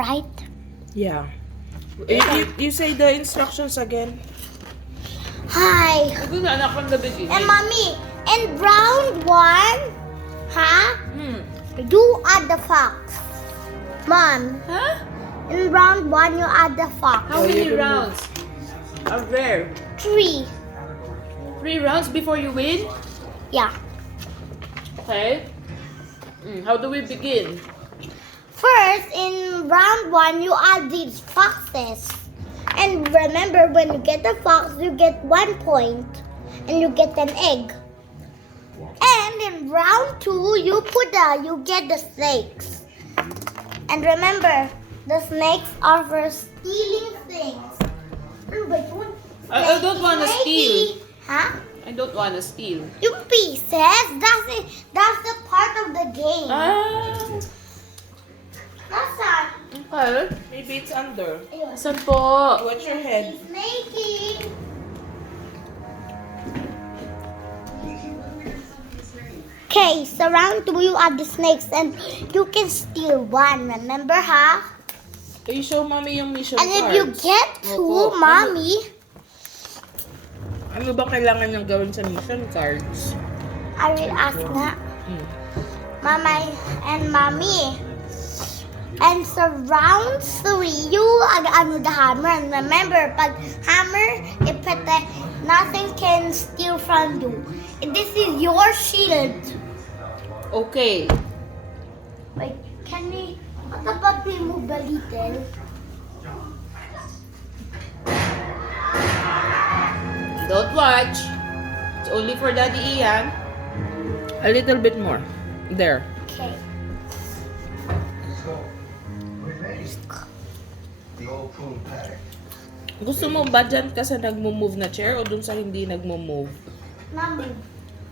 right? Yeah. You say the instructions again. Hi. Good anak from the beginning. And mommy, in round 1, huh? You add the fox. Mom, Huh? in round 1 you add the fox. How many rounds are there? 3. 3 rounds before you win? Yeah. Okay. How do we begin? First, in round 1, you add these foxes. And remember, when you get the fox, you get 1 point. And you get an egg. And in round 2, you get the snakes. And remember, the snakes are for stealing things. I don't want to steal. Huh? I don't want to steal. You pieces. That's it. That's the part of the game. That's not. Okay. Maybe it's under. Saan po? Watch your head. Snaking. Okay, so round 2 you add the snakes and you can steal 1. Remember, huh? Can you show mommy yung mission And if you cards? get 2, Opo. mommy. Ano ba kailangan niyang gawin sa mission cards? I will ask na. Mama and mommy. And so round 3, you ano the hammer. And remember, pag hammer, nothing can steal from you. This is your shield. Okay. Wait, what about we move a little? Don't watch. It's only for Daddy Ian. A little bit more. There. Okay. Gusto mo ba dyan ka sa nagmo-move na chair o dun sa hindi nagmo-move? Mommy.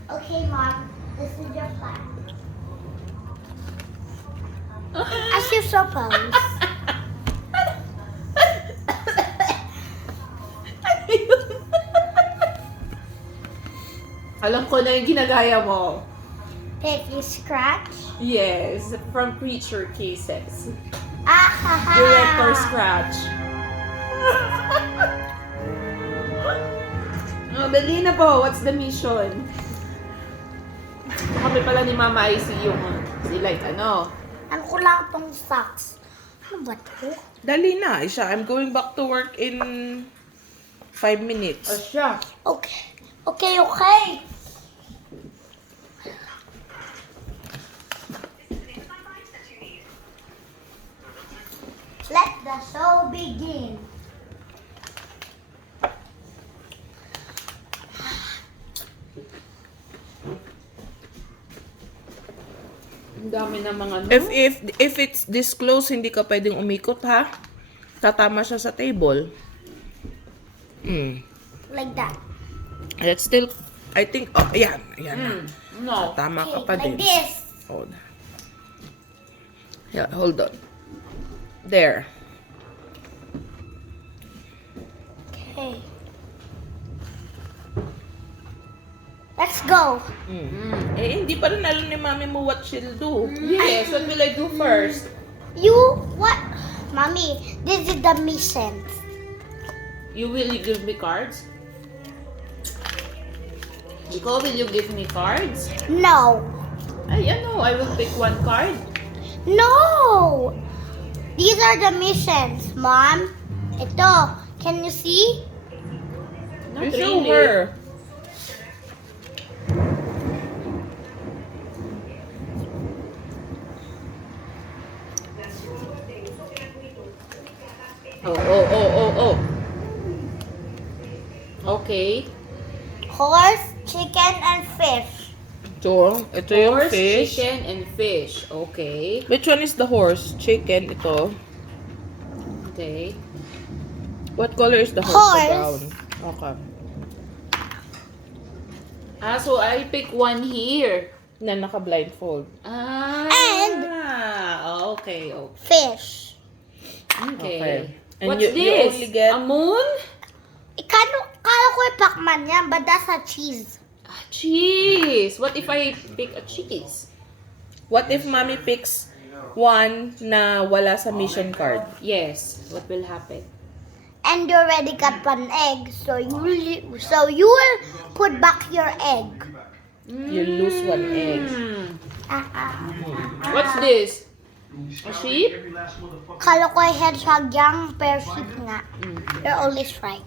Okay, Mom. This is your plan. As you suppose. Alam ko na yung ginagaya mo. Pick you scratch. Yes, from Creature Cases. Ah, ha, ha. Director Scratch. Oh, dali na po. What's the mission? Kami pala ni Mama Icy yung like ano. Ano ko lang tong socks? Ano ba to? Dali na, Isha. I'm going back to work in 5 minutes. siya. Okay. Okay. Let the show begin. Ang dami ng mga ano. If it's this close, hindi ka pwedeng umikot, ha? Tatama siya sa table. Like that. That's still, I think, oh, ayan na. No. Tama ka Okay, pa like din. this. Hold. Yeah, hold on. There. Okay. Let's go. Eh, hindi pa rin alam ni mami mo what she'll do. Yes, what will I do first? What? Mommy, this is the mission. You will give me cards? Ikaw, will you give me cards? No. Ay, ano, I will pick 1 card. No. These are the missions, Mom. Ito. Can you see? Not You show really. her. Oh. Okay. Horse, chicken, and fish. Ito yung Horse, fish. chicken, and fish. Okay. Which one is the horse? Chicken, ito. Okay. What color is the horse? Horse. The brown. Okay. So I pick 1 here. Na naka-blindfold. And- okay. Fish. Okay. And What's you this? only get- A moon? Kala ko yung Pac-Man yan, but that's a cheese. Cheese. What if I pick a cheese? What if mommy picks one na wala sa mission card. Yes. What will happen? And you already got one egg, so you will put back your egg. You lose one egg. What's this? A sheep? Kala ko ay hedgehog yang, pero sheep nga. You're always right.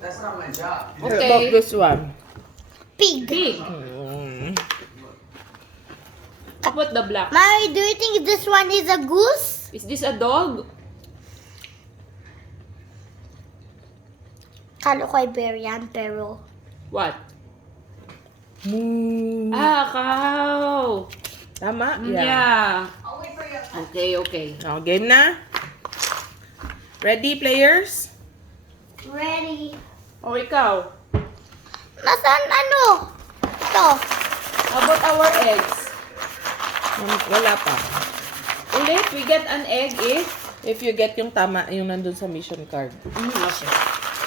That's not my job. What about Okay. this one? Pig. Pig. How about the black? Mommy, do you think this one is a goose? Is this a dog? Kala ko ay bear yan, pero... What? Moo. Ah, cow. Tama? Yeah. Okay, okay. Now, game na? Ready, players? Ready. O, ikaw. Nasaan ano? Ito. How about our eggs? Wala pa. Ulit, we get an egg If you get yung tama, yung nandun sa mission card. Okay.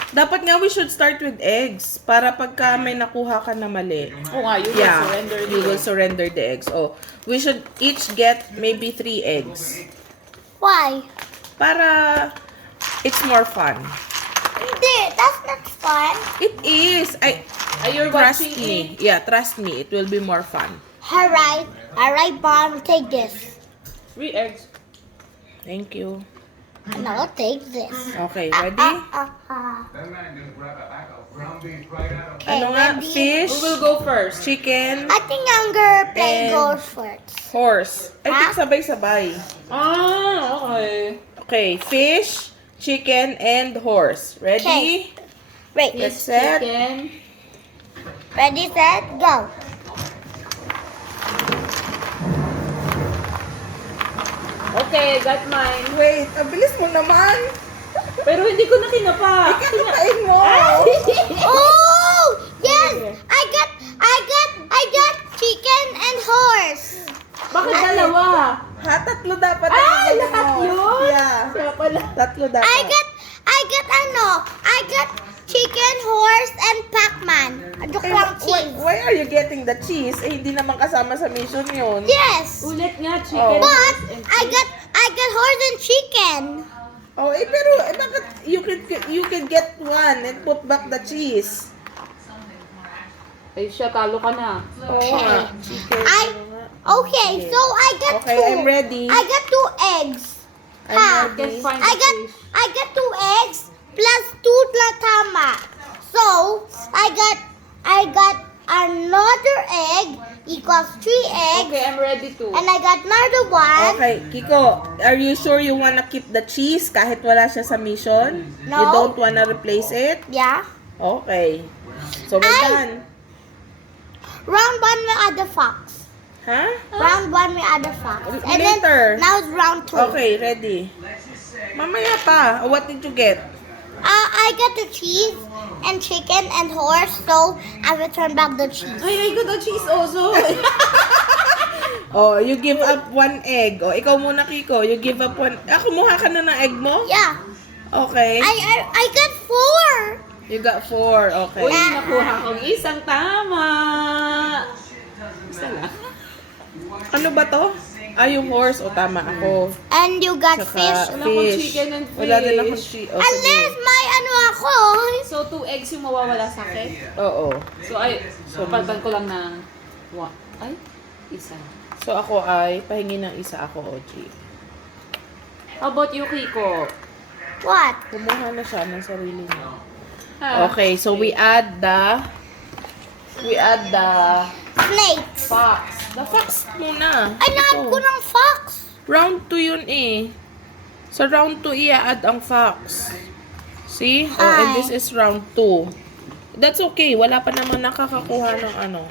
Dapat nga we should start with eggs. Para pagka may nakuha ka na mali. Oo nga, you will surrender you will surrender the eggs. Oh, we should each get maybe 3 eggs. Why? Para it's more fun. Hindi, that's not fun. It is. You're Trust watching me. Yeah, trust me. It will be more fun. Alright, Mom, take this. 3 eggs. Thank you. And I'll take this. Okay, ready? That man just grabbed a bag of ground beef right out of Okay, Ano nga? ready? Fish, Who will go first? chicken, I think younger play And- goes first. horse. I think Ah? sabay-sabay. Ah, okay. Okay, fish, chicken, and horse. Ready? Wait, Let's set. Chicken. ready, set, go. Okay, got mine. Wait, abilis mo naman. Pero hindi ko na kinapa. Kakatain mo. Oh, yes, I got chicken and horse. Bakit dalawa? Ha, tatlo dapat. Ah, ang ganun lahat mo. yun? Yeah. Kaya pala. Tatlo dapat. I got chicken, horse, and Pac-Man. Joke lang, cheese. Why are you getting the cheese? Eh, hindi naman kasama sa mission yun. Yes, Ulit nga, chicken. Oh. but and I got horse and chicken. Oh, eh, pero bakit you can get one and put back the cheese? Ay, siya, talo ka na. Oo nga. Chicken. Okay, so I got Okay, two. I'm ready. I got 2 eggs. I'm Can ready. find I the got fish. I got 2 eggs plus 2 tama. So I got another egg equals 3 eggs, Okay, I'm ready to. and I got another one. Okay, Kiko, are you sure you wanna keep the cheese kahit wala siya sa mission? No. You don't wanna replace it? Yeah. Okay. So, we're done. Round 1 we add the fox. Ha? Round 1 we add the fox. And Later. then now it's round 2. Okay, ready. Mamaya pa. What did you get? I got the cheese and chicken and horse, so I return back the cheese. Ay, I got the cheese also. Oh, you give up 1 egg. Oh, ikaw muna, Kiko. You give up 1. Ah, kumuha ka na ng egg mo? Yeah. Okay. I got 4. You got 4. Okay. Uy, nakuha kong isang tama. Isa lang. Ano ba to? Ah, yung horse. O, tama ako. And you got Saka fish. Wala akong fish. chicken and Wala din fish. akong fish. Oh, Unless sige. may ano ako. So, 2 eggs yung mawawala sa akin. Oo. So, palitan ko lang ng... Ay, isa. So, ako ay, pahingi ng isa ako, OG. How about you, Kiko? What? Kumuha na siya ng sarili niya. Ha? Okay, so we add the Snakes. fox. The fox muna. Ay, naad Ito. ko ng fox. Round 2 yun eh. Sa round 2, i-add ang fox. See? Oh, and Hi. this is round 2. That's okay. Wala pa naman nakakakuha ng ano.